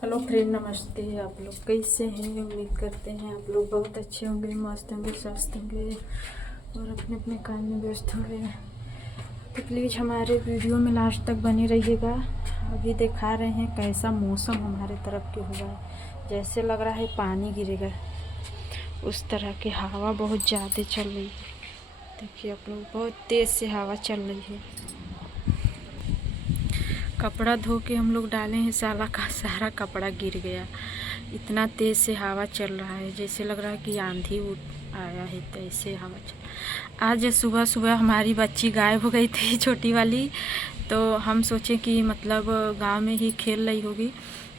Hello friend, नमस्ते। आप लोग कैसे हैं? उम्मीद करते हैं आप लोग बहुत अच्छे होंगे, मस्त होंगे, स्वस्थ होंगे और अपने अपने काम में व्यस्त होंगे। तो प्लीज़ हमारे वीडियो में लास्ट तक बने रहिएगा। अभी दिखा रहे हैं कैसा मौसम हमारे तरफ के हुआ है। जैसे लग रहा है पानी गिरेगा, उस तरह की हवा बहुत ज़्यादा चल रही है। देखिए आप लोग, बहुत तेज़ से हवा चल रही है। कपड़ा धो के हम लोग डाले हैं, साला का सारा कपड़ा गिर गया। इतना तेज़ से हवा चल रहा है, जैसे लग रहा है कि आंधी आया है। तो ऐसे हवा चल। आज सुबह सुबह हमारी बच्ची गायब हो गई थी, छोटी वाली। तो हम सोचे कि मतलब गांव में ही खेल रही होगी,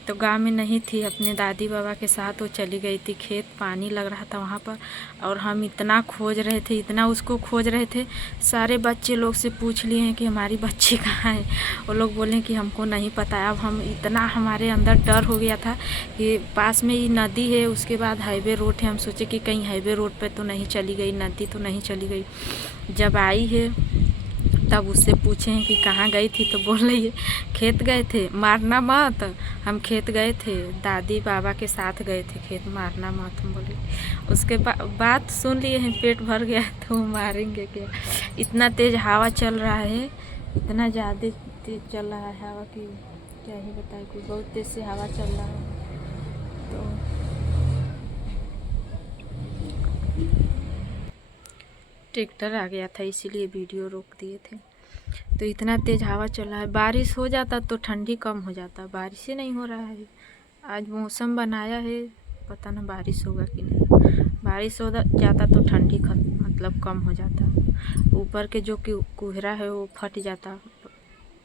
तो गांव में नहीं थी, अपने दादी बाबा के साथ वो चली गई थी खेत। पानी लग रहा था वहाँ पर और हम इतना खोज रहे थे, इतना उसको खोज रहे थे। सारे बच्चे लोग से पूछ लिए हैं कि हमारी बच्ची कहाँ है। वो लोग बोले कि हमको नहीं पता। अब हम इतना, हमारे अंदर डर हो गया था कि पास में ही नदी है, उसके बाद हाईवे रोड है। हम सोचे कि कहीं हाईवे रोड पे तो नहीं चली गई, नदी तो नहीं चली गई। जब आई है तब उससे पूछे हैं कि कहाँ गई थी, तो बोल रही है खेत गए थे, मारना मत। हम खेत गए थे, दादी बाबा के साथ गए थे खेत, मारना मत। हम बोले, उसके बात सुन लिए हैं, पेट भर गया तो मारेंगे क्या। इतना तेज़ हवा चल रहा है, इतना ज़्यादा तेज़ चल रहा है हवा की क्या ही बताए। कि बहुत तेज़ से हवा चल रहा है। तो ट्रैक्टर आ गया था, इसीलिए वीडियो रोक दिए थे। तो इतना तेज़ हवा चल रहा है। बारिश हो जाता तो ठंडी कम हो जाता, बारिश ही नहीं हो रहा है। आज मौसम बनाया है, पता ना बारिश होगा कि नहीं। बारिश हो जाता तो ठंडी मतलब कम हो जाता, ऊपर के जो कि कोहरा है वो फट जाता,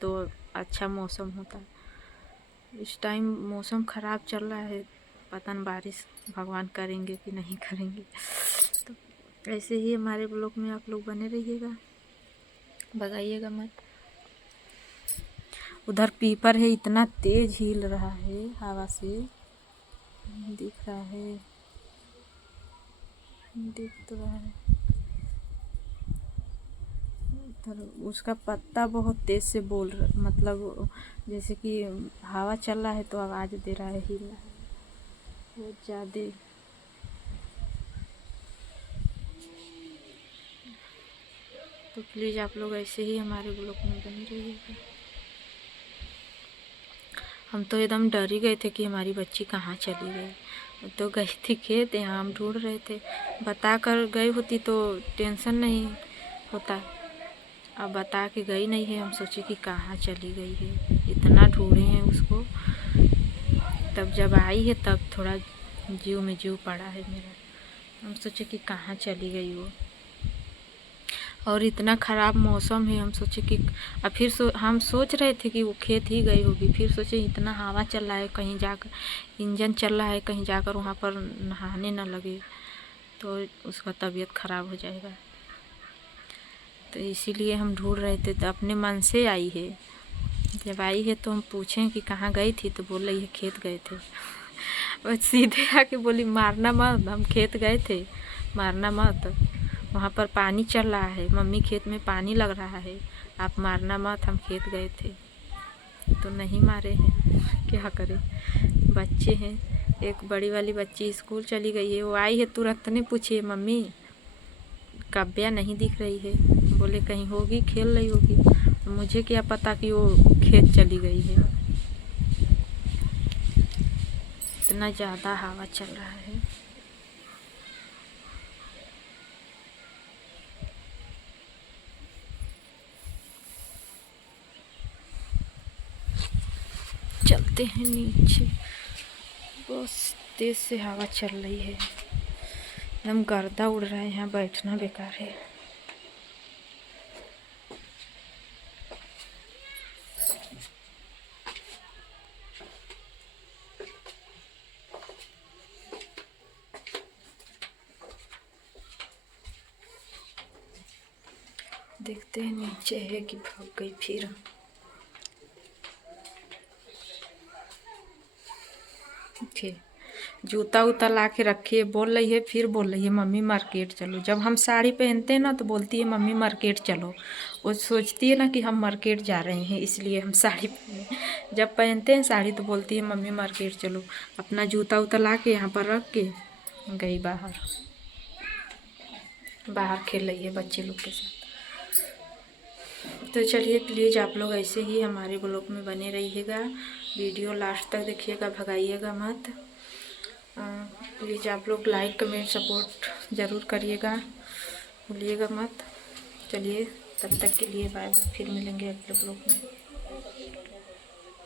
तो अच्छा मौसम होता। इस टाइम मौसम ख़राब चल रहा है, पता नहीं बारिश भगवान करेंगे कि नहीं करेंगे। तो ऐसे ही हमारे ब्लॉग में आप लोग बने रहिएगा, भगाइएगा मत। उधर पीपर है, इतना तेज हिल रहा है हवा से, दिख रहा है, दिख तो रहा है। उधर उसका पत्ता बहुत तेज से बोल रहा, मतलब जैसे कि हवा चल रहा है तो आवाज़ दे रहा है, हिल रहा है बहुत ज़्यादा। तो प्लीज़ आप लोग ऐसे ही हमारे ब्लॉग में बने रहिएगा। हम तो एकदम डर ही गए थे कि हमारी बच्ची कहाँ चली गई। तो गई थी खेत, यहाँ हम ढूंढ रहे थे। बता कर गई होती तो टेंशन नहीं होता, अब बता के गई नहीं है। हम सोचे कि कहाँ चली गई है, इतना ढूंढे हैं उसको। तब जब आई है तब थोड़ा जीव में जीव पड़ा है मेरा। हम सोचे कि कहाँ चली गई वो। और इतना ख़राब मौसम है, हम सोचे कि अब फिर हम सोच रहे थे कि वो खेत ही गई होगी। फिर सोचे इतना हवा चल रहा है, कहीं जाकर इंजन चल रहा है, कहीं जाकर वहाँ पर नहाने न लगे तो उसका तबीयत ख़राब हो जाएगा। तो इसीलिए हम ढूंढ रहे थे, तो अपने मन से आई है। जब आई है तो हम पूछें कि कहाँ गई थी, तो बोल रही है खेत गए थे। और सीधे आके बोली मारना मत, हम खेत गए थे, मारना मत। वहाँ पर पानी चल रहा है, मम्मी खेत में पानी लग रहा है, आप मारना मत, हम खेत गए थे। तो नहीं मारे हैं, क्या करें, बच्चे हैं। एक बड़ी वाली बच्ची स्कूल चली गई है, वो आई है तुरंत ने पूछी मम्मी काव्या नहीं दिख रही है। बोले कहीं होगी, खेल रही होगी। तो मुझे क्या पता कि वो खेत चली गई है। इतना ज़्यादा हवा चल रहा है। चलते हैं नीचे, बहुत तेज़ से हवा चल रही है, एकदम गर्दा उड़ रहा है, यहाँ बैठना बेकार है। देखते हैं नीचे है कि भाग गई फिर। ठीक, जूता उता ला के रखी है, बोल रही है, फिर बोल रही है मम्मी मार्केट चलो। जब हम साड़ी पहनते हैं ना तो बोलती है मम्मी मार्केट चलो। वो सोचती है ना कि हम मार्केट जा रहे हैं, इसलिए हम साड़ी पहने। जब पहनते हैं साड़ी तो बोलती है मम्मी मार्केट चलो। अपना जूता उता ला के यहाँ पर रख के गई बाहर, बाहर खेल रही है बच्चे लोग के साथ। तो चलिए प्लीज़ आप लोग ऐसे ही हमारे ब्लॉग में बने रहिएगा, वीडियो लास्ट तक देखिएगा, भगाइएगा मत। प्लीज़ आप लोग लाइक कमेंट सपोर्ट ज़रूर करिएगा, भूलिएगा मत। चलिए तब तक के लिए बाय बाय, फिर मिलेंगे अगले ब्लॉग में।